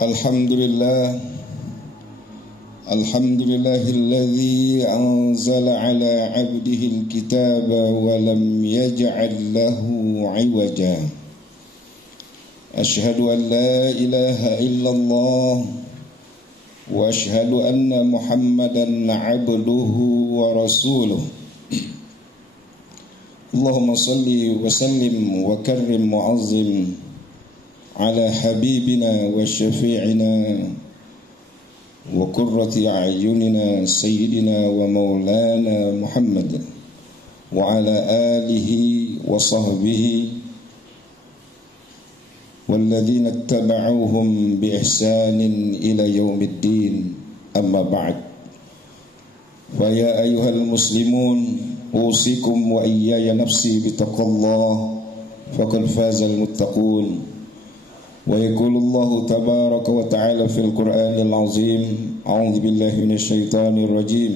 Alhamdulillah, alhamdulillahilladzi anzala ala abdihi alkitaba wa lam yaj'al lahu 'iwaja. Ashhadu an la ilaha illallah wa ashhadu anna Muhammadan 'abduhu wa rasuluh. Allahumma salli wa sallim wa karrim mu'azzim ala habibina wa syafi'ina wa qurrati a'yunina sayyidina wa maulana Muhammad wa ala alihi wa sahbihi walladzina ittaba'uhum bi ihsanin ila yaumiddin, amma ba'd. Fa ya ayyuhal muslimun, usikum wa iyaya nafsi bitaqallah faqad fazal muttaqun. ويقول الله تبارك وتعالى في القرآن العظيم: أعوذ بالله من الشيطان الرجيم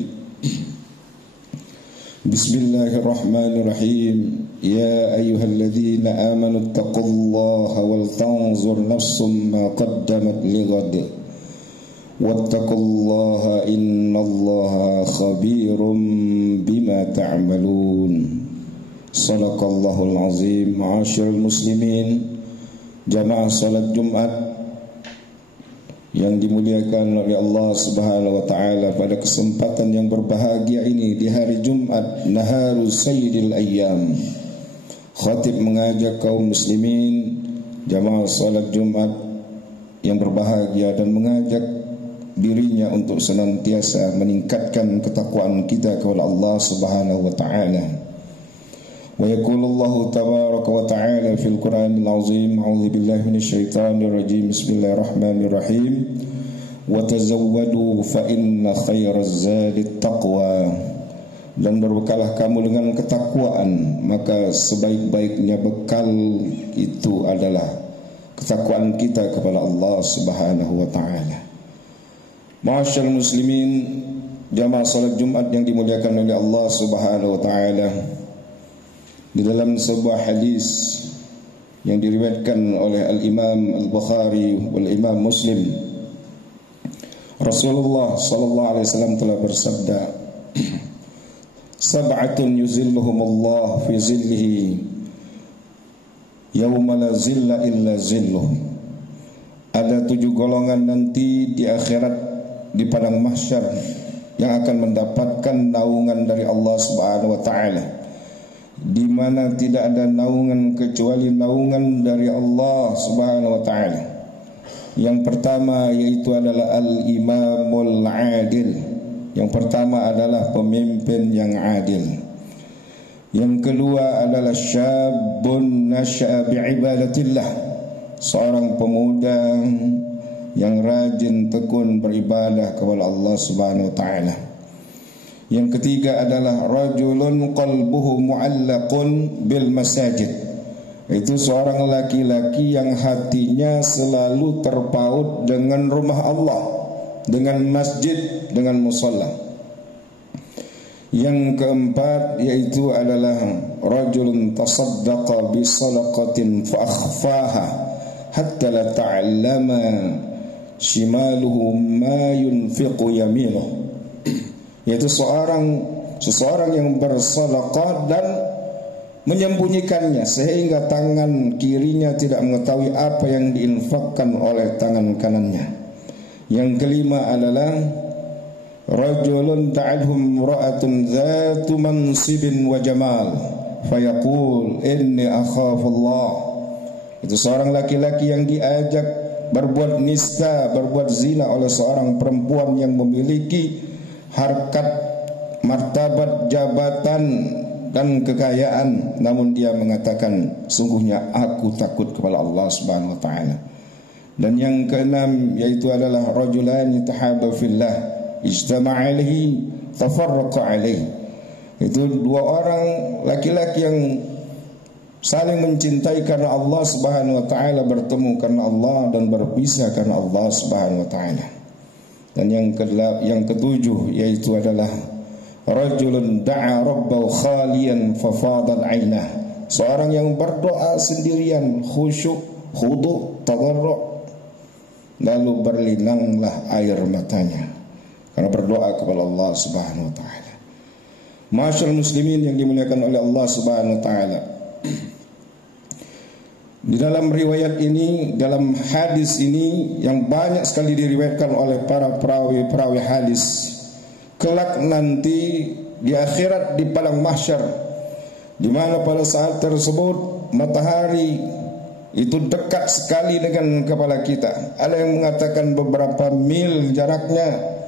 بسم الله الرحمن الرحيم يا أيها الذين آمنوا اتقوا الله ولتنظر نفس ما قدمت لغد واتقوا الله إن الله خبير بما تعملون. صدق الله العظيم. معاشر المسلمين, jamaah salat Jumat yang dimuliakan oleh Allah Subhanahu wa taala, pada kesempatan yang berbahagia ini di hari Jumat, Naharu Sayyidil Ayyam, khatib mengajak kaum muslimin, jamaah salat Jumat yang berbahagia, dan mengajak dirinya untuk senantiasa meningkatkan ketakwaan kita kepada Allah Subhanahu wa taala. ويقول الله تبارك وتعالى في القرآن العظيم: أعوذ بالله من الشيطان الرجيم بسم الله الرحمن الرحيم وتزودوا فإن خير الزاد التقوى. Dan berbekalah kamu dengan ketakwaan, maka sebaik-baiknya bekal itu adalah ketakwaan kita kepada Allah Subhanahu wa taala. Ma'asyarul muslimin, jamaah salat Jumat yang dimuliakan oleh Allah Subhanahu wa taala, di dalam sebuah hadis yang diriwayatkan oleh Al-Imam Al-Bukhari wal Imam Muslim, Rasulullah sallallahu alaihi wasallam telah bersabda: Sab'atun yuzilluhumullah fi zillihi yauma la zilla illa zilluh. Ada 7 golongan nanti di akhirat, di padang mahsyar, yang akan mendapatkan naungan dari Allah Subhanahu wa taala, di mana tidak ada naungan kecuali naungan dari Allah Subhanahu wa taala. Yang pertama yaitu adalah al-imamul adil. Yang pertama adalah pemimpin yang adil. Yang kedua adalah syabun nasya'a bi'ibadatillah, seorang pemuda yang rajin tekun beribadah kepada Allah Subhanahu wa taala. Yang ketiga adalah rajulun qalbuhu mu'allaqun bil masajid, itu seorang laki-laki yang hatinya selalu terpaut dengan rumah Allah, dengan masjid, dengan musalla. Yang keempat yaitu adalah rajulun tasaddaqa bi sadaqatin fa akhfaha hatta la ta'lama shimaluhu ma yunfiqu yaminuhu, yaitu seseorang yang bersedekah dan menyembunyikannya sehingga tangan kirinya tidak mengetahui apa yang diinfakkan oleh tangan kanannya. Yang kelima adalah rajulun ta'adhum ra'atun dzatu mansibin wa jamal fayaqul inni akhafullah, itu seorang laki-laki yang diajak berbuat nista, berbuat zina oleh seorang perempuan yang memiliki harkat, martabat, jabatan, dan kekayaan, namun dia mengatakan sungguhnya aku takut kepada Allah Subhanahu wa taala. Dan yang keenam yaitu adalah rajulani tahaba fillah ijtama'a alaihi tafarraqa alaihi, itu 2 orang laki-laki yang saling mencintai karena Allah Subhanahu wa taala, bertemu karena Allah dan berpisah karena Allah Subhanahu wa taala. Dan yang ketujuh yaitu adalah rajulun da'a rabbahu khaliyan fafadat 'ainah, seorang yang berdoa sendirian, khusyuk, khudu', tadarru', lalu berlinanglah air matanya karena berdoa kepada Allah Subhanahu wa taala. Masyaallah muslimin yang dimuliakan oleh Allah Subhanahu wa taala. Di dalam riwayat ini, dalam hadis ini yang banyak sekali diriwayatkan oleh para perawi hadis, kelak nanti di akhirat di padang mahsyar, di mana pada saat tersebut matahari itu dekat sekali dengan kepala kita. Ada yang mengatakan beberapa mil jaraknya,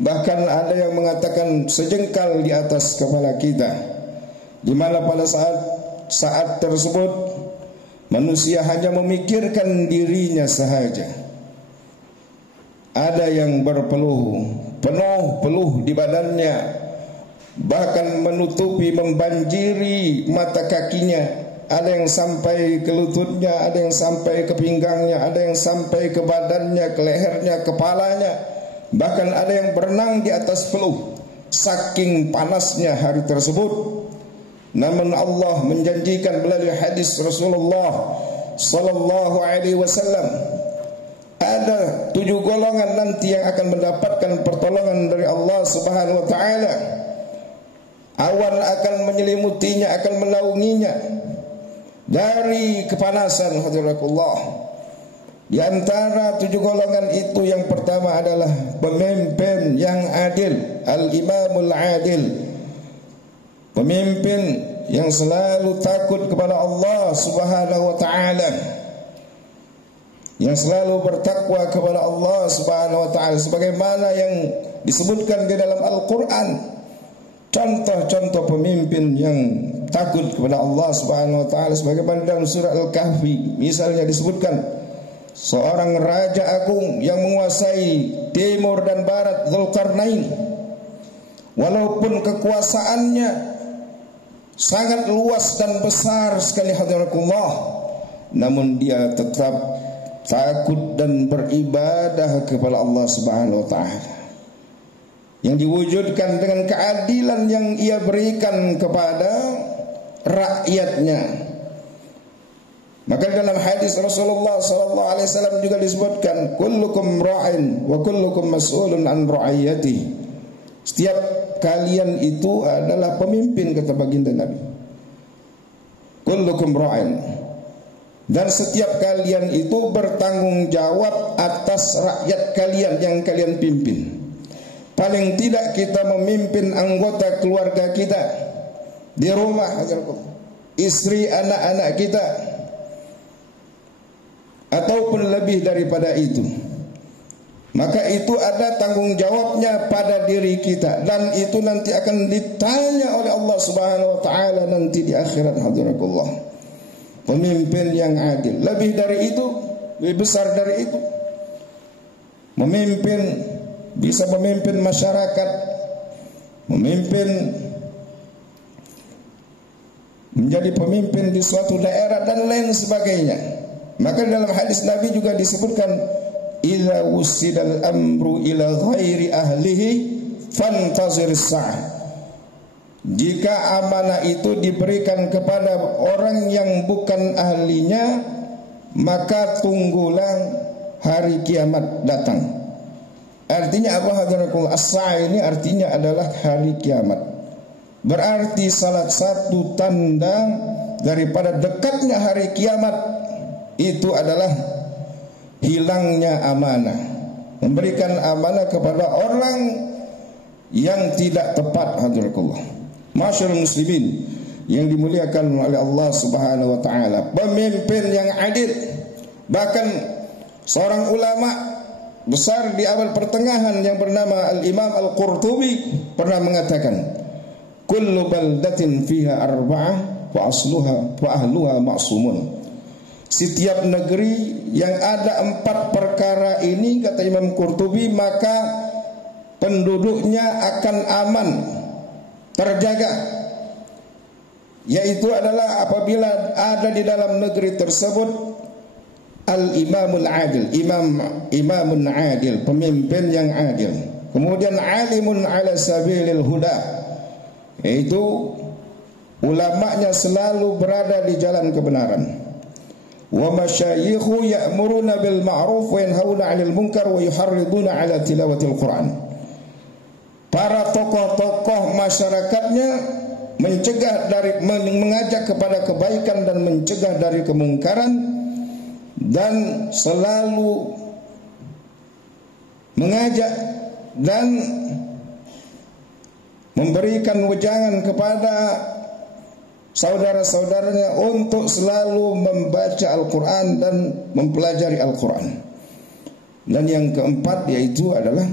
bahkan ada yang mengatakan sejengkal di atas kepala kita. Di mana pada saat tersebut manusia hanya memikirkan dirinya sahaja. Ada yang penuh di badannya, bahkan menutupi, membanjiri mata kakinya. Ada yang sampai ke lututnya, ada yang sampai ke pinggangnya, ada yang sampai ke badannya, ke lehernya, kepalanya. Bahkan ada yang berenang di atas peluh, saking panasnya hari tersebut. Namun Allah menjanjikan melalui hadis Rasulullah sallallahu alaihi wasallam, ada 7 golongan nanti yang akan mendapatkan pertolongan dari Allah Subhanahu wa taala. Awan akan menyelimutinya, akan menaunginya dari kepanasan hadratillah. Di antara 7 golongan itu yang pertama adalah pemimpin yang adil, al-imamul adil. Pemimpin yang selalu takut kepada Allah Subhanahu wa taala, yang selalu bertakwa kepada Allah Subhanahu wa taala sebagaimana yang disebutkan di dalam Al-Qur'an. Contoh-contoh pemimpin yang takut kepada Allah Subhanahu wa taala sebagaimana dalam surah Al-Kahfi misalnya disebutkan seorang raja agung yang menguasai timur dan barat, Dzulqarnain. Walaupun kekuasaannya sangat luas dan besar sekali hadratillah, namun dia tetap takut dan beribadah kepada Allah Subhanahu wa taala, yang diwujudkan dengan keadilan yang ia berikan kepada rakyatnya. Maka dalam hadis Rasulullah sallallahu alaihi wasallam juga disebutkan, kullukum ra'in wa kullukum mas'ulun an ra'iyatihi. Setiap kalian itu adalah pemimpin, kata baginda Nabi. Kullukum ra'in. Dan setiap kalian itu bertanggung jawab atas rakyat kalian yang kalian pimpin. Paling tidak kita memimpin anggota keluarga kita di rumah, istri, anak-anak kita, ataupun lebih daripada itu. Maka itu ada tanggung jawabnya pada diri kita, dan itu nanti akan ditanya oleh Allah Subhanahu wa taala nanti di akhirat hadratillah. Pemimpin yang adil, lebih dari itu, lebih besar dari itu. Bisa memimpin masyarakat, memimpin, menjadi pemimpin di suatu daerah dan lain sebagainya. Maka dalam hadis Nabi juga disebutkan, idza wusidal amru ila ghairi ahlihi fantazir sa'ah. Jika amanah itu diberikan kepada orang yang bukan ahlinya, maka tunggulah hari kiamat datang. Artinya apa hadratillah? As-sa'ah ini artinya adalah hari kiamat. Berarti salah satu tanda daripada dekatnya hari kiamat itu adalah hilangnya amanah, memberikan amanah kepada orang yang tidak tepat hadratillah. Masyaallah muslimin yang dimuliakan oleh Allah Subhanahu wa taala, pemimpin yang adil. Bahkan seorang ulama besar di abad pertengahan yang bernama Al-Imam Al-Qurtubi pernah mengatakan, kullu baldatin fiha arba'ah wa asluha wa ahluha ma'sumun. Setiap negeri yang ada 4 perkara ini, kata Imam Qurtubi, maka penduduknya akan aman, terjaga. Yaitu adalah apabila ada di dalam negeri tersebut al-imamul adil, imamun adil, pemimpin yang adil. Kemudian alimun ala sabilil huda, yaitu ulamanya selalu berada di jalan kebenaran. wa masyayikhu ya'muruna bil ma'ruf wa yanhauna 'anil munkar wa yuharriduna 'ala tilawatil Quran. Para tokoh-tokoh masyarakatnya mengajak kepada kebaikan dan mencegah dari kemungkaran, dan selalu mengajak dan memberikan wejangan kepada saudara-saudaranya untuk selalu membaca Al-Quran dan mempelajari Al-Quran. Dan yang keempat yaitu adalah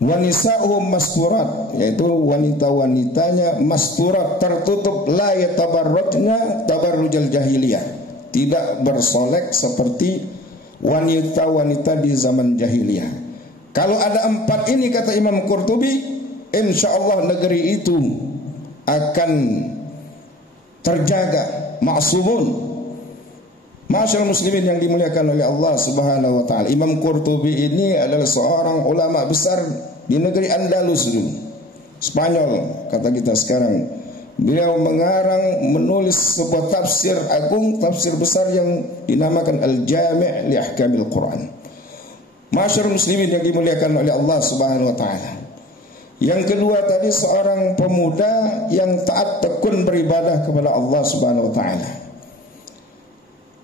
wanisa'uhum masturat, yaitu wanita-wanitanya masturat, tertutup, la yatabarrajna tabarrujal jahiliyah, tidak bersolek seperti wanita-wanita di zaman jahiliyah. Kalau ada empat ini, kata Imam Qurtubi, insya Allah negeri itu akan terjaga, ma'sumun. Masyaallah muslimin yang dimuliakan oleh Allah Subhanahu wa taala. Imam Qurtubi ini adalah seorang ulama besar di negeri Andalus dulu, Spanyol kata kita sekarang. Beliau menulis sebuah tafsir agung, tafsir besar yang dinamakan Al-Jami' li Ahkamil Quran. Masyaallah muslimin yang dimuliakan oleh Allah Subhanahu wa taala. Yang kedua tadi seorang pemuda yang taat tekun beribadah kepada Allah Subhanahu wa taala.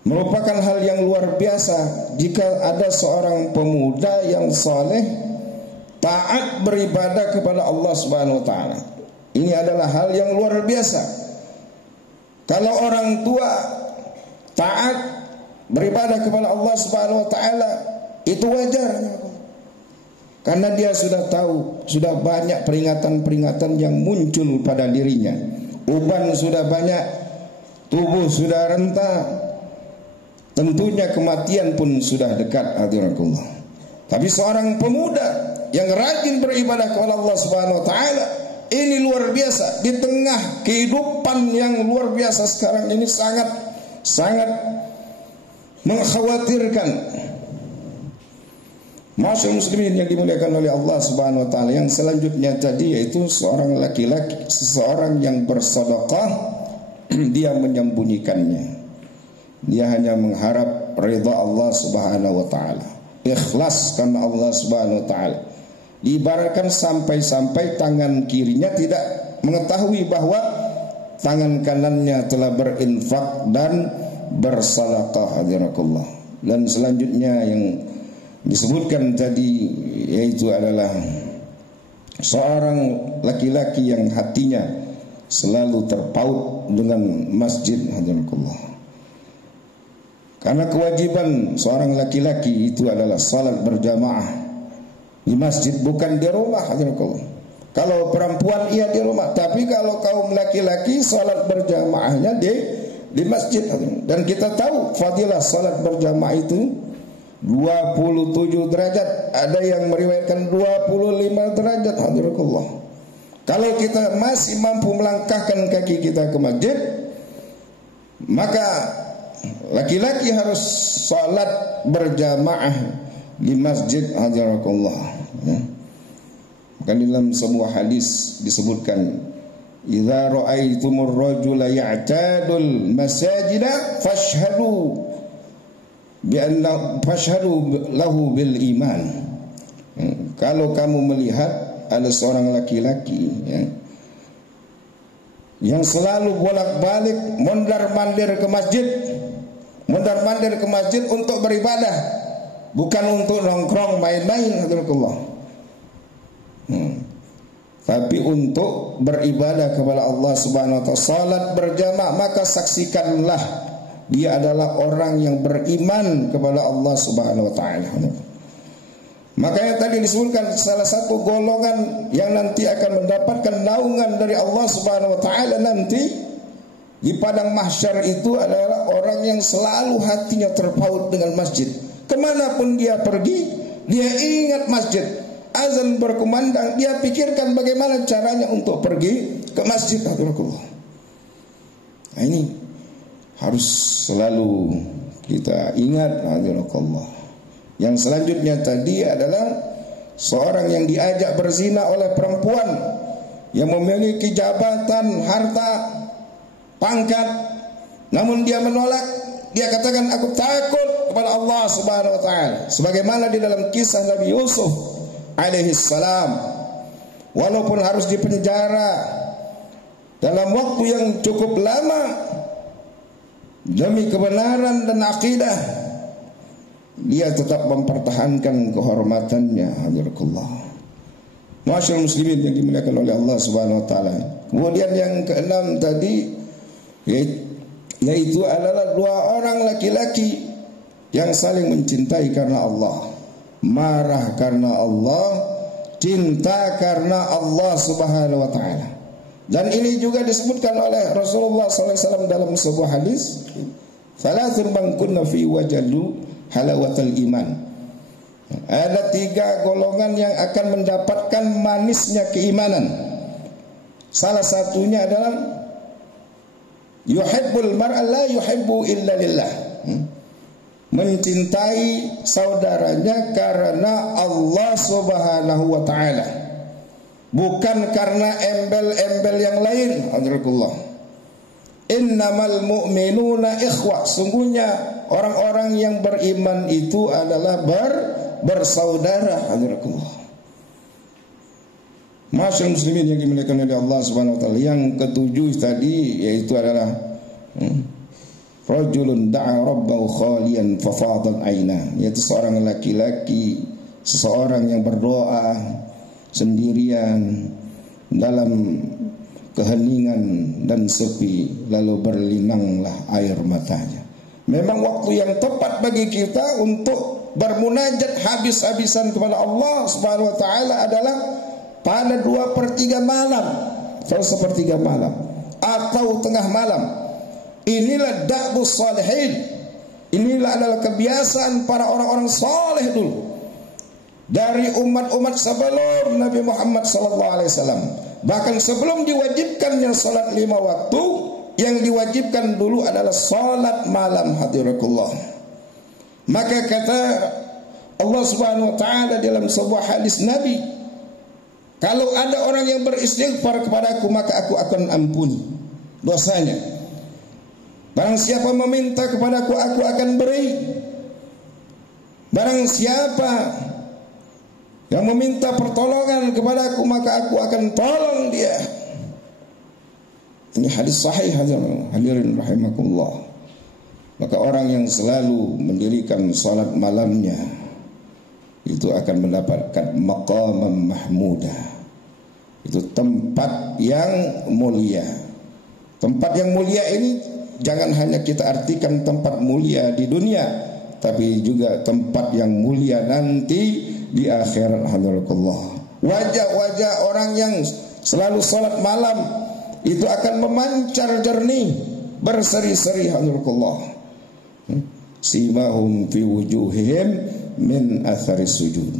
Merupakan hal yang luar biasa jika ada seorang pemuda yang saleh taat beribadah kepada Allah Subhanahu wa taala. Ini adalah hal yang luar biasa. Kalau orang tua taat beribadah kepada Allah Subhanahu wa taala, itu wajar. Karena dia sudah tahu, sudah banyak peringatan-peringatan yang muncul pada dirinya. Uban sudah banyak, tubuh sudah renta, tentunya kematian pun sudah dekat, hadiratullah. Tapi seorang pemuda yang rajin beribadah kepada Allah Subhanahu wa taala, ini luar biasa. Di tengah kehidupan yang luar biasa sekarang ini sangat mengkhawatirkan. Masyaallah muslimin yang dimuliakan oleh Allah Subhanahu wa taala. Yang selanjutnya tadi yaitu seorang laki-laki, seseorang yang bersedekah, dia menyembunyikannya. Dia hanya mengharap ridha Allah Subhanahu wa taala, ikhlas karena Allah Subhanahu wa taala. Diibaratkan sampai-sampai tangan kirinya tidak mengetahui bahwa tangan kanannya telah berinfak dan bersedekah, hadiratullah. Dan selanjutnya yang disebutkan tadi yaitu adalah seorang laki-laki yang hatinya selalu terpaut dengan masjid, hadiratullah. Karena kewajiban seorang laki-laki itu adalah salat berjamaah di masjid, bukan di rumah, hadiratullah. Kalau perempuan iya di rumah, tapi kalau kaum laki-laki salat berjamaahnya di masjid. Dan kita tahu fadilah salat berjamaah itu 27 derajat, ada yang meriwayatkan 25 derajat, hadiratullah. Kalau kita masih mampu melangkahkan kaki kita ke masjid, maka laki-laki harus salat berjamaah di masjid, hadiratullah. Ya. Maka dalam sebuah hadis disebutkan, idza ra'aitumur rajula ya'tadul masajida fashhadu lahu bil iman. Kalau kamu melihat ada seorang laki-laki yang selalu bolak-balik mondar-mandir ke masjid untuk beribadah, bukan untuk nongkrong main-main, tapi untuk beribadah kepada Allah Subhanahu wa taala, salat berjamaah, maka saksikanlah dia adalah orang yang beriman kepada Allah Subhanahu wa taala. Makanya tadi disebutkan salah satu golongan yang nanti akan mendapatkan naungan dari Allah Subhanahu wa taala nanti di padang mahsyar itu adalah orang yang selalu hatinya terpaut dengan masjid. Kemanapun dia pergi, dia ingat masjid. Azan berkumandang, dia pikirkan bagaimana caranya untuk pergi ke masjid. Nah, ini harus selalu kita ingat, hadiratullah. Yang selanjutnya tadi adalah seorang yang diajak berzina oleh perempuan yang memiliki jabatan, harta, pangkat, namun dia menolak. Dia katakan, aku takut kepada Allah Subhanahu wa taala, sebagaimana di dalam kisah Nabi Yusuf alaihi salam. Walaupun harus dipenjara dalam waktu yang cukup lama demi kebenaran dan akidah, dia tetap mempertahankan kehormatannya. Alhamdulillah. Masyaallah muslimin yang dimuliakan oleh Allah Subhanahu wa taala. Kemudian yang keenam tadi yaitu adalah dua orang laki-laki yang saling mencintai karena Allah, marah karena Allah, cinta karena Allah Subhanahu wa taala. Dan ini juga disebutkan oleh Rasulullah SAW dalam sebuah hadis, "Thalathun man kunna fi wajalu halawatal iman." Ada 3 golongan yang akan mendapatkan manisnya keimanan. Salah satunya adalah yuhibbul mar'a la yuhibbu illa lillah. Mencintai saudaranya karena Allah Subhanahu wa taala, bukan karena embel-embel yang lain. Alhamdulillah. Innamal mu'minuna ikhwah. Sungguhnya orang-orang yang beriman itu adalah bersaudara. Alhamdulillah. Masyaallah muslimin yang dimuliakan oleh Allah Subhanahu wa taala. Yang ketujuh tadi yaitu adalah rajulun da'a rabbahu khalian fafadat aina, yaitu seorang laki-laki, seseorang yang berdoa sendirian dalam keheningan dan sepi, lalu berlinanglah air matanya. Memang waktu yang tepat bagi kita untuk bermunajat habis-habisan kepada Allah Subhanahu wa taala adalah pada 2/3 malam atau 1/3 malam atau tengah malam. Inilah da'bus salihin. Inilah adalah kebiasaan para orang-orang saleh dulu, dari umat-umat sebelum Nabi Muhammad SAW. Bahkan sebelum diwajibkannya salat 5 waktu, yang diwajibkan dulu adalah salat malam. Hadiratullah. Maka kata Allah Subhanahu wa taala dalam sebuah hadis Nabi, kalau ada orang yang beristighfar kepadaku, maka aku akan ampuni dosanya. Barang siapa meminta kepadaku, aku akan beri. Barang siapa yang meminta pertolongan kepadaku, maka aku akan tolong dia. Ini hadis sahih hadirin rahimakumullah. Maka orang yang selalu mendirikan salat malamnya itu akan mendapatkan maqam mahmudah. Itu tempat yang mulia. Tempat yang mulia ini jangan hanya kita artikan tempat mulia di dunia, tapi juga tempat yang mulia nanti di akhirat. Alhamdulillah. Wajah-wajah orang yang selalu salat malam itu akan memancar jernih, berseri-seri. Alhamdulillah. Simahum fi wujuhihim min athari sujud.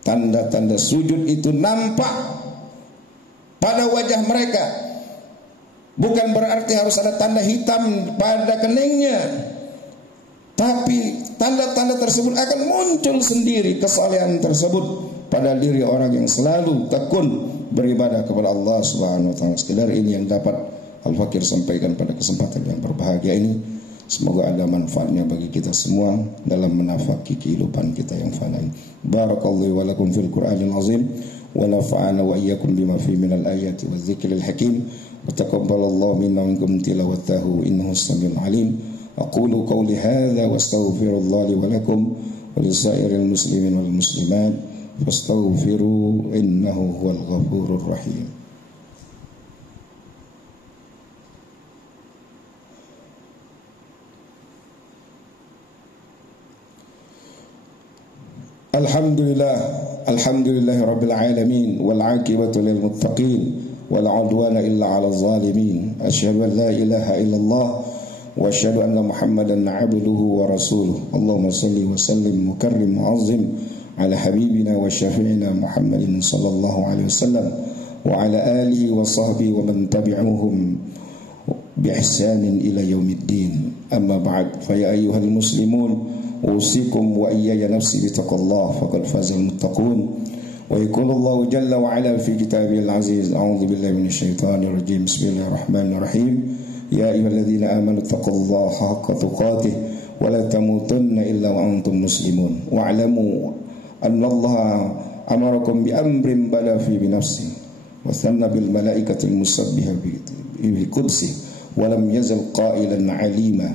Tanda-tanda sujud itu nampak pada wajah mereka. Bukan berarti harus ada tanda hitam pada keningnya, tapi tanda-tanda tersebut akan muncul sendiri, kesalehan tersebut pada diri orang yang selalu tekun beribadah kepada Allah Subhanahu wa taala. Sekedar ini yang dapat Al-Fakir sampaikan pada kesempatan yang berbahagia ini. Semoga ada manfaatnya bagi kita semua dalam menafaki kehidupan kita yang fana. Barakallahu wa lakum fil Qur'anil azim wa nafa'ana wa iyyakum bima fihi minal ayati wadh-dhikril hakim. Wa taqabbalallahu minna wa minkum tilawatahu innahu samiul alim. Aqulu qawli hadza wa astaghfirullah li wa lakum wa lisairil muslimin wal muslimat fastaghfiru innahu huwal ghafurur rahim. Alhamdulillahi rabbil alamin wal aqibatu lil muttaqin wal udwana illa 'alal zalimin. Asyhadu an la ilaha illallah wa asyhadu anna Muhammadan 'abduhu wa rasuluh. Allahumma shalli wa sallim mukarrim mu'azzim ala habibina wa syafi'ina Muhammadin sallallahu alaihi wasallam wa ala alihi wa sahbihi wa man tabi'ahum bi ihsanin ila yaumiddin. Amma ba'd, fa ya ayyuhal muslimun أوصيكم وإياي نفسي بتقوى الله فقد فاز المتقون. ويقول الله جل وعلا في كتابه العزيز: أعوذ بالله من الشيطان الرجيم. بسم الله الرحمن الرحيم. يا أيها الذين آمنوا اتقوا الله حق تقاته ولا تموتن إلا وأنتم مسلمون واعلموا أن الله أمركم بأمر بدا فيه بنفسه وثنى بالملائكة المسبحة بقدسه ولم يزل قائلا عليما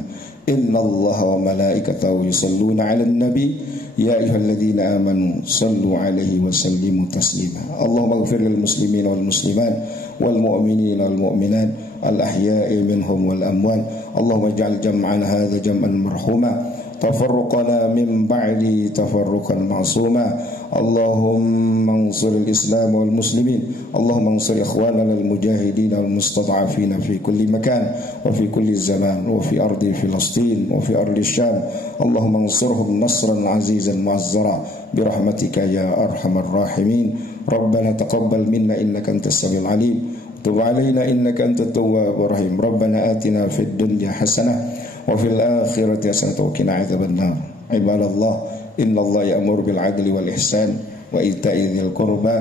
إن الله وملائكته يصلون على النبي يا أيها الذين آمنوا صلوا عليه وسلموا تسليما اللهم اغفر للمسلمين والمسلمات والمؤمنين والمؤمنات الأحياء منهم والأموات اللهم اجعل جمعنا هذا جمعا مرحوما تفرقنا من بعده تفرقا معصوما اللهم انصر الإسلام والمسلمين اللهم انصر إخواننا المجاهدين والمستضعفين في كل مكان وفي كل زمان وفي أرض فلسطين وفي أرض الشام اللهم انصرهم نصرا عزيزا معزرا برحمتك يا أرحم الراحمين ربنا تقبل منا إنك أنت السميع العليم تب علينا إنك أنت التواب الرحيم ربنا آتنا في الدنيا حسنة وفي الآخرة حسنة وقنا عذاب النار عباد الله إن الله يأمر بالعدل والإحسان وإيتاء ذي القربى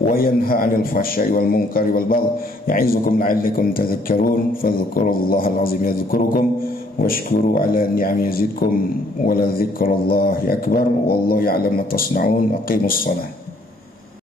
وينهى عن الفحشاء والمنكر والبغي يعظكم لعلكم تذكرون فاذكروا الله العظيم يذكركم واشكروا على النعم يزدكم ولذكر الله أكبر والله يعلم ما تصنعون أقيموا الصلاة